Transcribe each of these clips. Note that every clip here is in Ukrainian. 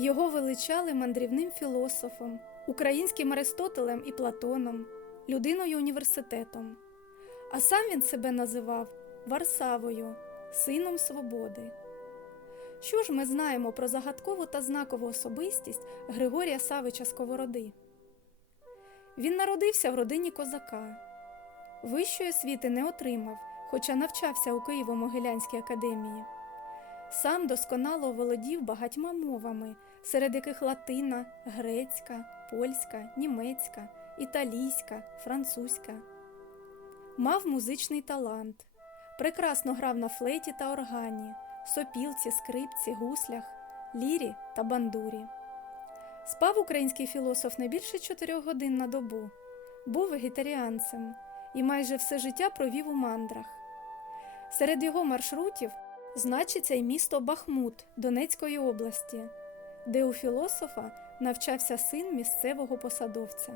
Його величали мандрівним філософом, українським Аристотелем і Платоном, людиною університетом. А сам він себе називав Варсавою, сином свободи. Що ж ми знаємо про загадкову та знакову особистість Григорія Савича Сковороди? Він народився в родині козака. Вищої освіти не отримав, хоча навчався у Києво-Могилянській академії. Сам досконало володів багатьма мовами, серед яких латина, грецька, польська, німецька, італійська, французька. Мав музичний талант, прекрасно грав на флейті та органі, сопілці, скрипці, гуслях, лірі та бандурі. Спав український філософ не більше чотирьох годин на добу, був вегетаріанцем і майже все життя провів у мандрах. Серед його маршрутів значиться й місто Бахмут Донецької області, де у філософа навчався син місцевого посадовця.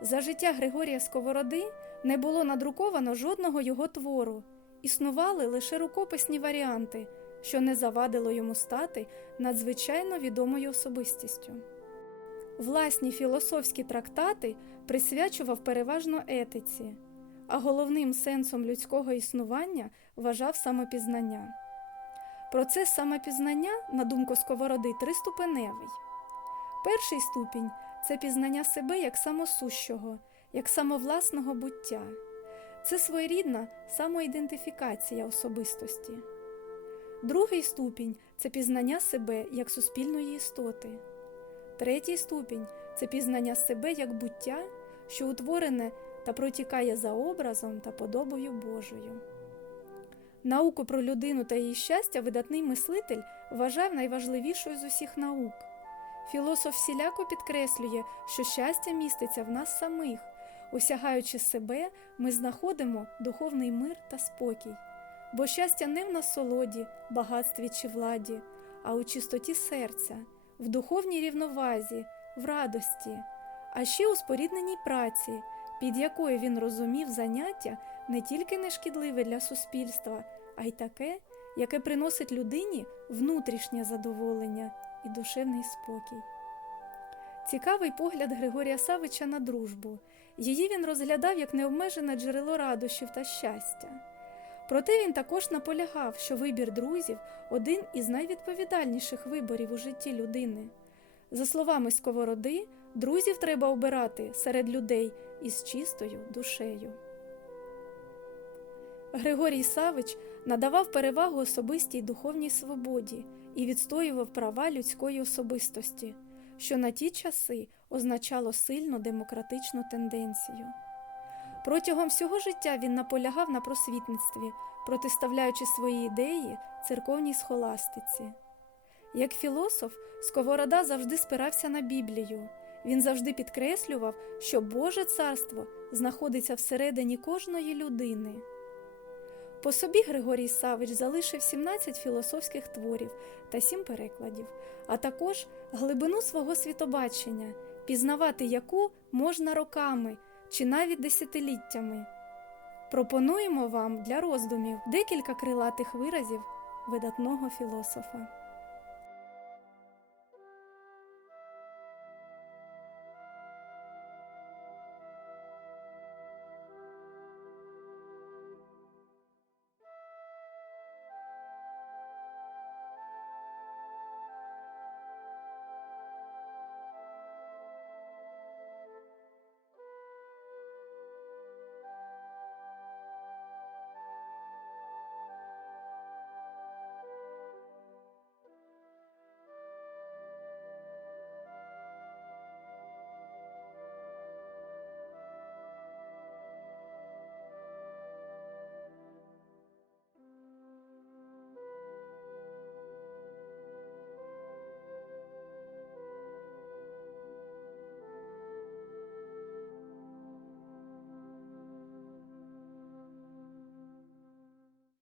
За життя Григорія Сковороди не було надруковано жодного його твору, існували лише рукописні варіанти, що не завадило йому стати надзвичайно відомою особистістю. Власні філософські трактати присвячував переважно етиці, а головним сенсом людського існування вважав самопізнання. Процес самопізнання, на думку Сковороди, триступеневий. Перший ступінь це пізнання себе як самосущого, як самовласного буття. Це своєрідна самоідентифікація особистості. Другий ступінь це пізнання себе як суспільної істоти. Третій ступінь це пізнання себе як буття, що утворене та протікає за образом та подобою Божою. Науку про людину та її щастя видатний мислитель вважав найважливішою з усіх наук. Філософ всіляко підкреслює, що щастя міститься в нас самих. Осягаючи себе, ми знаходимо духовний мир та спокій. Бо щастя не в насолоді, багатстві чи владі, а у чистоті серця, в духовній рівновазі, в радості, а ще у спорідненій праці, під якою він розумів заняття не тільки нешкідливе для суспільства, а й таке, яке приносить людині внутрішнє задоволення і душевний спокій. Цікавий погляд Григорія Савича на дружбу. Її він розглядав як необмежене джерело радощів та щастя. Проте він також наполягав, що вибір друзів один із найвідповідальніших виборів у житті людини. За словами Сковороди, друзів треба обирати серед людей із чистою душею. Григорій Савич надавав перевагу особистій духовній свободі і відстоював права людської особистості, що на ті часи означало сильну демократичну тенденцію. Протягом всього життя він наполягав на просвітництві, протиставляючи свої ідеї церковній схоластиці. Як філософ, Сковорода завжди спирався на Біблію. Він завжди підкреслював, що Боже царство знаходиться всередині кожної людини. По собі Григорій Савич залишив 17 філософських творів та 7 перекладів, а також глибину свого світобачення, пізнавати яку можна роками чи навіть десятиліттями. Пропонуємо вам для роздумів декілька крилатих виразів видатного філософа.